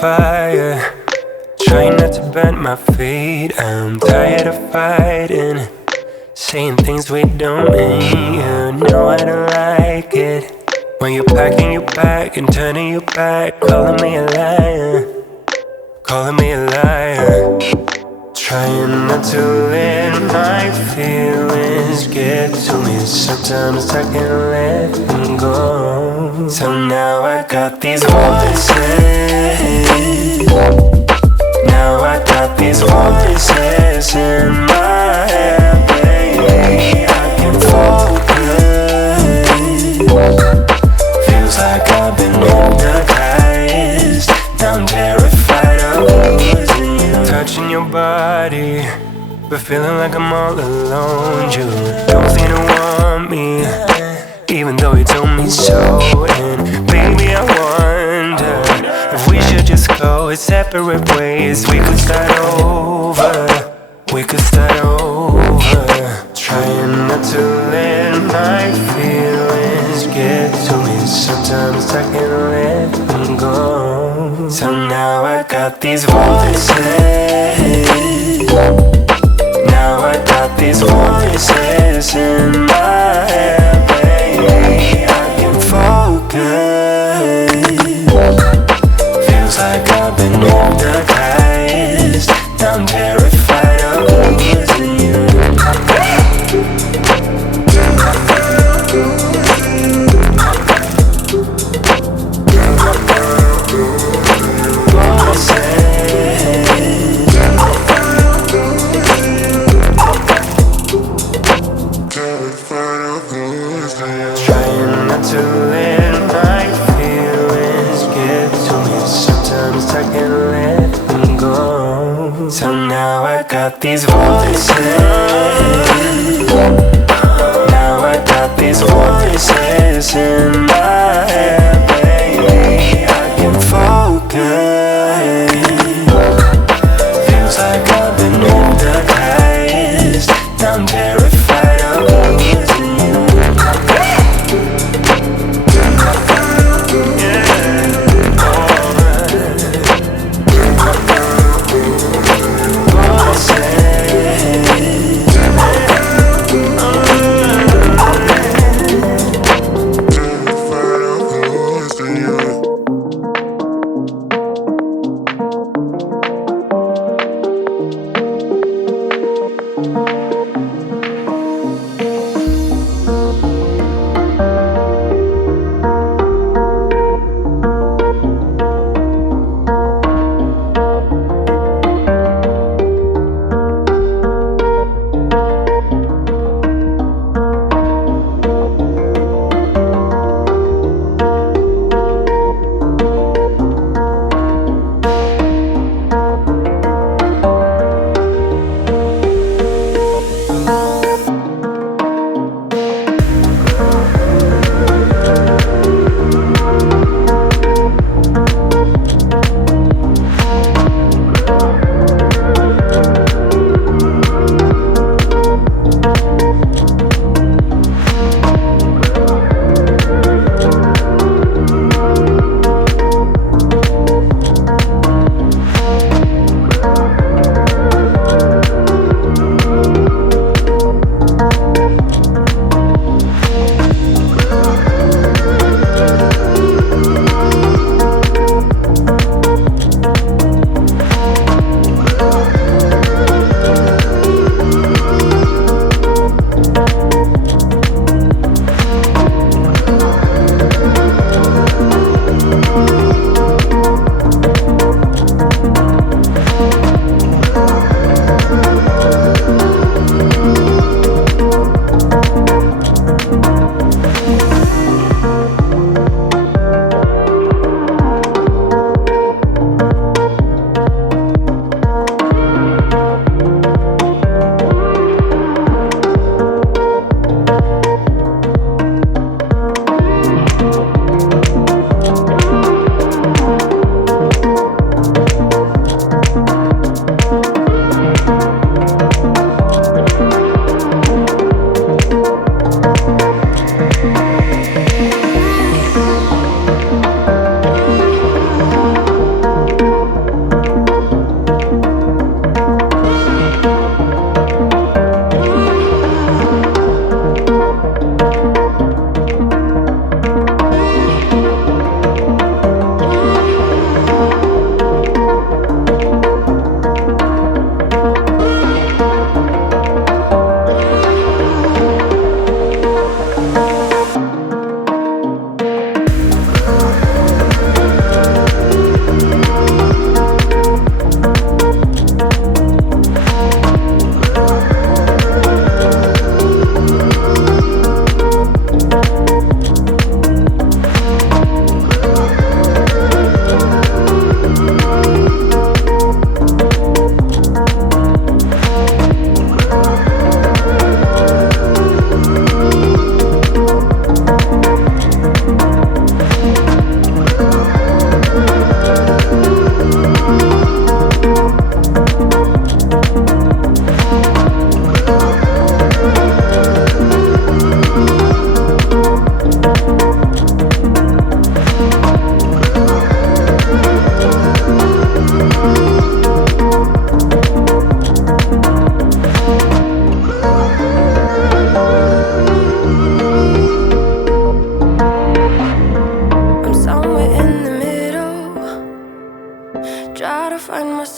fire. Trying not to bend my feet. I'm tired of fighting, saying things we don't mean. You know I don't like it when you're packing your bag and turning your back, calling me a liar, calling me a liar. Trying not to let my feelings get to me. Sometimes I can't let them go. So now I got these voices. Now I got these voices in my head, baby. I can focus. Feels like I've been hypnotized. Now I'm terrified of losing you. Touching your body, but feeling like I'm all alone. You don't seem to want me, even though you told me so. And baby, I wonder if we should just go separate ways. We could start over, we could start over. Trying not to let my feelings get to me. Sometimes I can't let them go. So now I got these voices. Now I got these voices in my head, baby. I can focus. Feels like I've been hypnotized. Now I'm terrified of losing you. Trying not to let my feelings get to me. Sometimes I can't let them go. So now I got these voices. Now I got these voices in my head, baby. I can focus. Feels like I've been hypnotized. Now I'm terrified of losing you.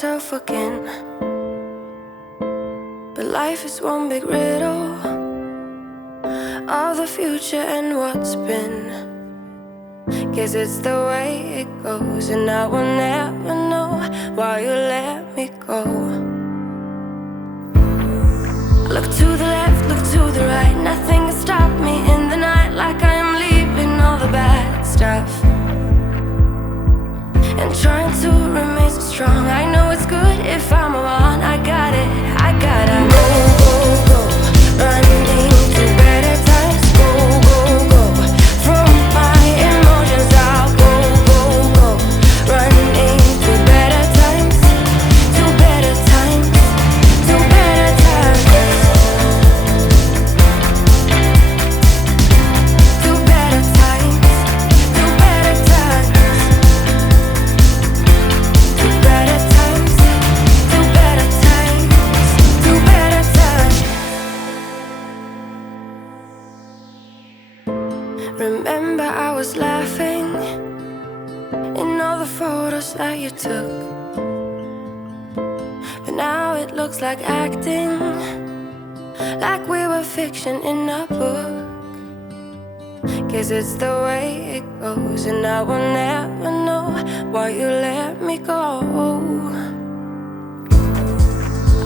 myself again. But life is one big riddle of the future and what's been. Guess it's the way it goes, and I will never know why you let me go. Look to the left, look to the right, nothing can stop me in the night, like I am leaving all the bad stuff and trying to remain so strong. I know it's good if I'm alone. I got it, I gotta go, go, go, running to better times. Go, go, go, from my emotions I'll go, go, go, running to better times, to better times, to better times, to better times, to better times. Remember I was laughing in all the photos that you took, but now it looks like acting, like we were fiction in a book. Guess it's the way it goes, and I will never know why you let me go.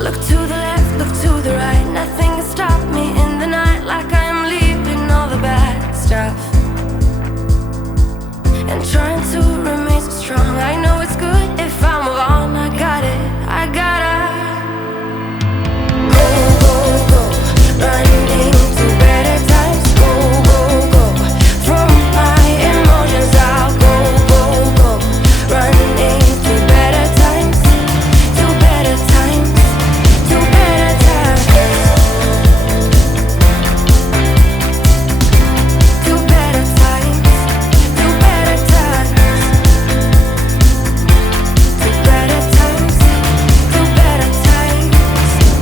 Look to the left, look to the right, nothing can stop me in the night, like I am leaving all the bad stuff and trying to remain so strong. I know it's good if I'm alone. I got it, I gotta go, go, go, running to better times. Go, go, go, from my emotions I'll go, go, go, running to better times, to better times, to better times, to better times, to better times, to better times, to better times,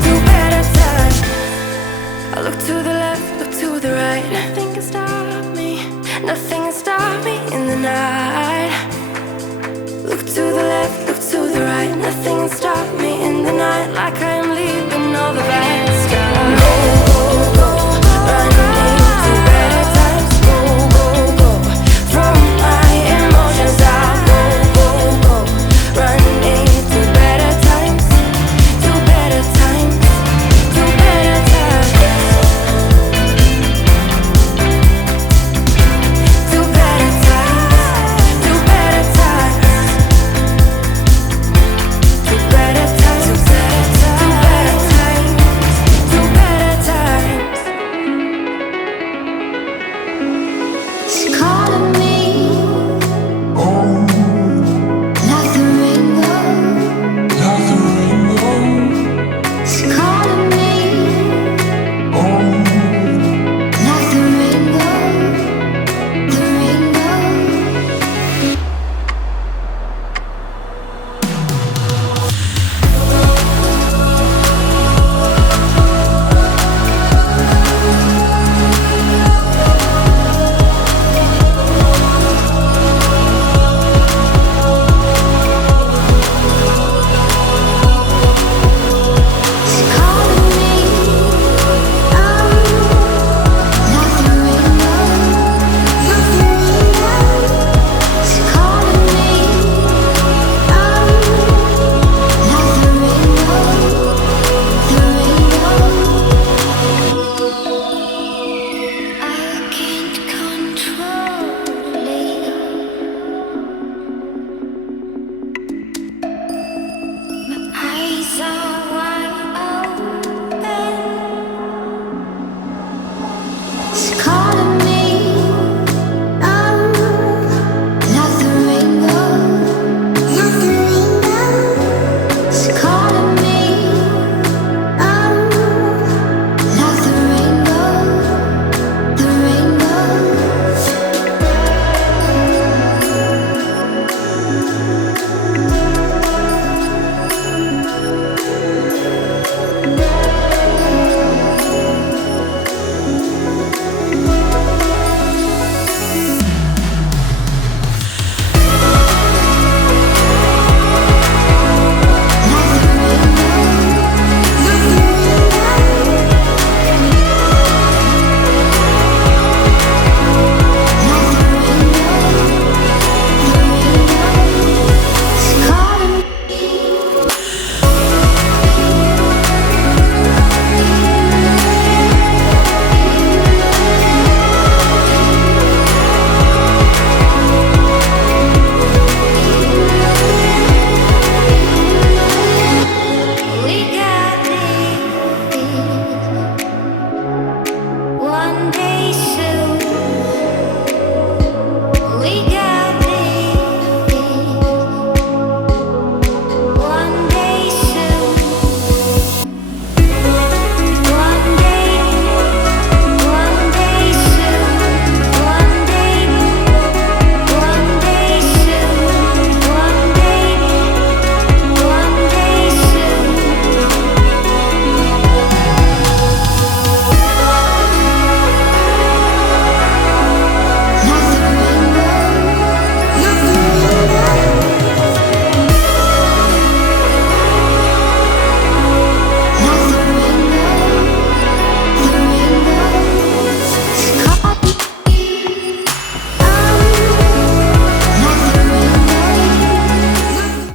to better times. I look to the left, look to the right, nothing can stop me, nothing can stop me in the night. Look to the left, look to the right, nothing can stop me in the night, like I